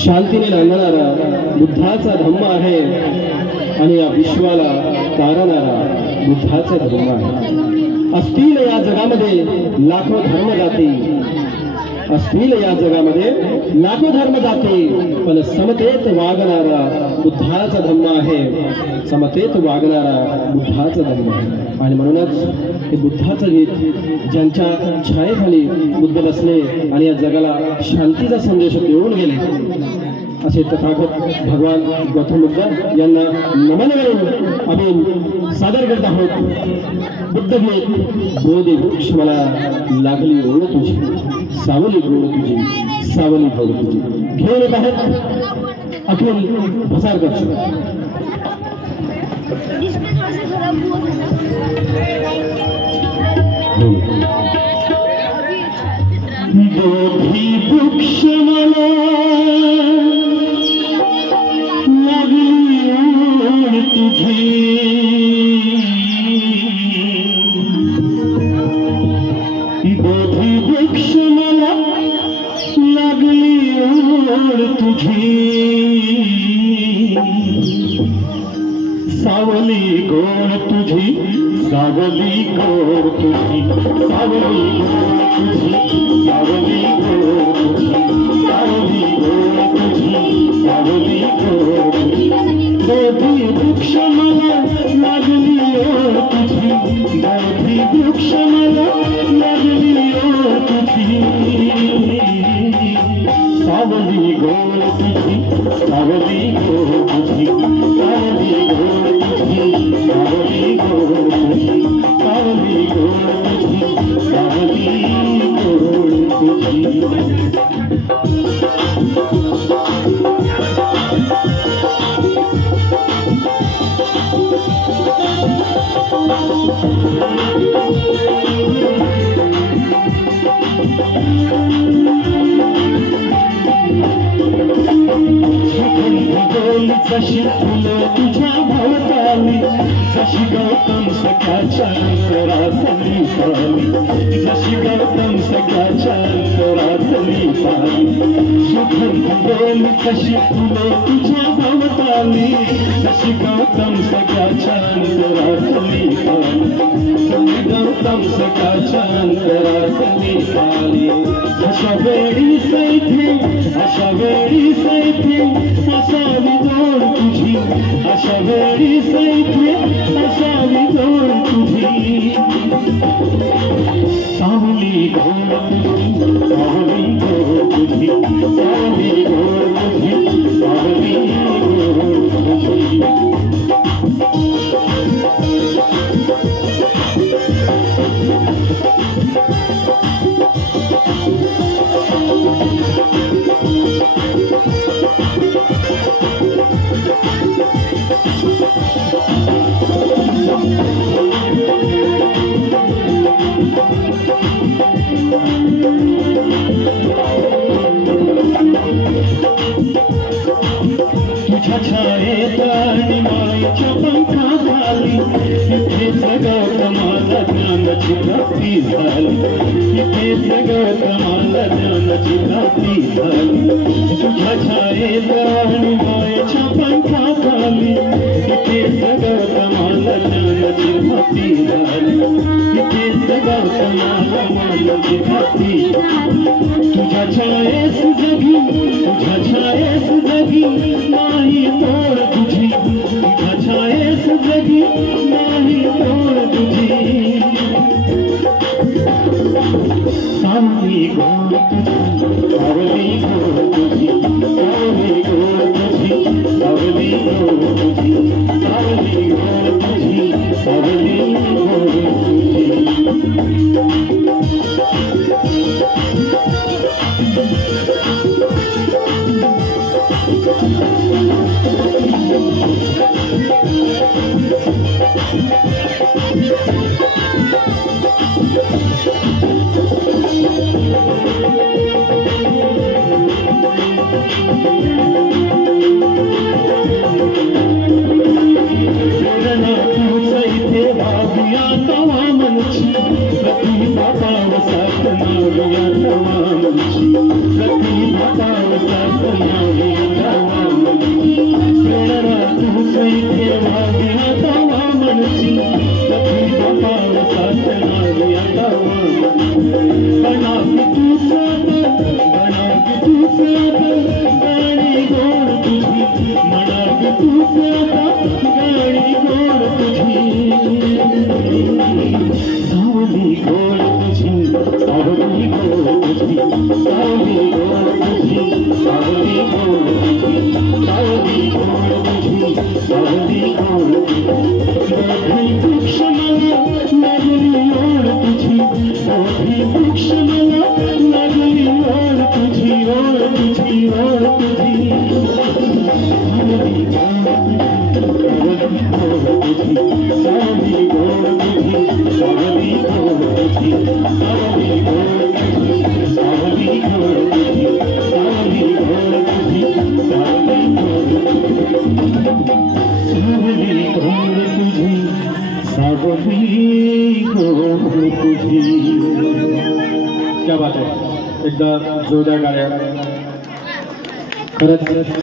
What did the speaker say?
शांतीने नांदणारा बुद्धाचा धम्म आहे आणि या विश्वाला तारणारा बुद्धाचा धर्म आहे। असतील या जगामध्ये लाखो धर्म जाती, असतील या जगामध्ये लाखो धर्म जाती, पण समतेत वागणारा बुद्धाचा धर्म आहे, समतेत वागणारा बुद्धाचा धर्म आहे। आणि म्हणूनच हे बुद्धाचं गीत ज्यांच्या छायेखाली बुद्ध बसले आणि या जगाला शांतीचा संदेश देऊन गेले असे तथागत भगवान गौतम बुद्ध यांना नमन करून आम्ही सादर करत आहोत बुद्ध गीत। बोधी वृक्ष मला लागली ओढ तुझी, सावली गोड तुझी, सावली गोड तुझी। घेऊन येत आहेत अखिल भसारकर। बोधी वृक्ष मला लागली ओढ तुझी, बोधी वृक्ष मला लागली ओढ तुझी, सावली गोड तुझी, सावली गोड तुझी, सावली गोड तुझी, सावली गोड तुझी, सावली गोड तुझी, सावली गोड तुझी। बोधी वृक्ष मला लागली ओढ तुझी, बोधी वृक्ष मला लागली ओढ तुझी, सावली गोड तुझी, सावली गोड तुझी, सावली गोड तुझी, सावली गोड तुझी, सावली गोड तुझी, सावली गोड तुझी। जशी फुलं तुझ्या भोवताली, जशी गौतम सख्याच्या अंतरातली पाली, जशी गौतम सख्याच्या अंतरातली पाली। सुगंध बोल जशी फुलं तुझ्या भोवताली, जशी गौतम सख्याच्या अंतरातली पाली, गौतम सख्याच्या अंतरातली पाली। अशा वेळी सैथे, अशा वेळी सैथे असावी जोड तुझी, अशा वेळी सैथे असावी जोड तुझी, सावली गोड तुझी, सावली गोड तुझी, सावली गोड तुझी, सावली गोड तुझी। तुझ्या छायेत आणि मायेच्या पंखाखाली इथे गौतमाला ज्ञानाची प्राप्ती झाली, इथे गौतमाला ज्ञानाची प्राप्ती झाली। तुझ्या छायेत आणि मायेच्या पंखाखाली इथे गौतमाला ज्ञानाची प्राप्ती झाली, इथे गौतमाला ज्ञानाची प्राप्ती झाली। तुझ्या छायेस जगी, तुझ्या छायेस जगी नाही तोड तुझी, तुझ्या छायेस जगी नाही तोड तुझी, सावली गोड तुझी, सावली गोड तुझी, सावली गोड तुझी, सावली गोड तुझी, सावली गोड तुझी, सावली गोड तुझी। Thank you. सावली गोड तुझी सावली गोड तुझी सावली गोड मोठी वृक्ष मला लागली ओढ तुझी मोठी वृक्ष मला लागली ओढ तुझी ओढ तुझी ओढ तुझी सावली गोड तुझी सावली गोड तुझी सावली गोड तुझी सावली गोड तुझी सावली गोड तुझी सावली गोड तुझी सावली गोड तुझी सावली गोड तुझी। क्या बात है, एकदा जोरदार गाड्या खरंच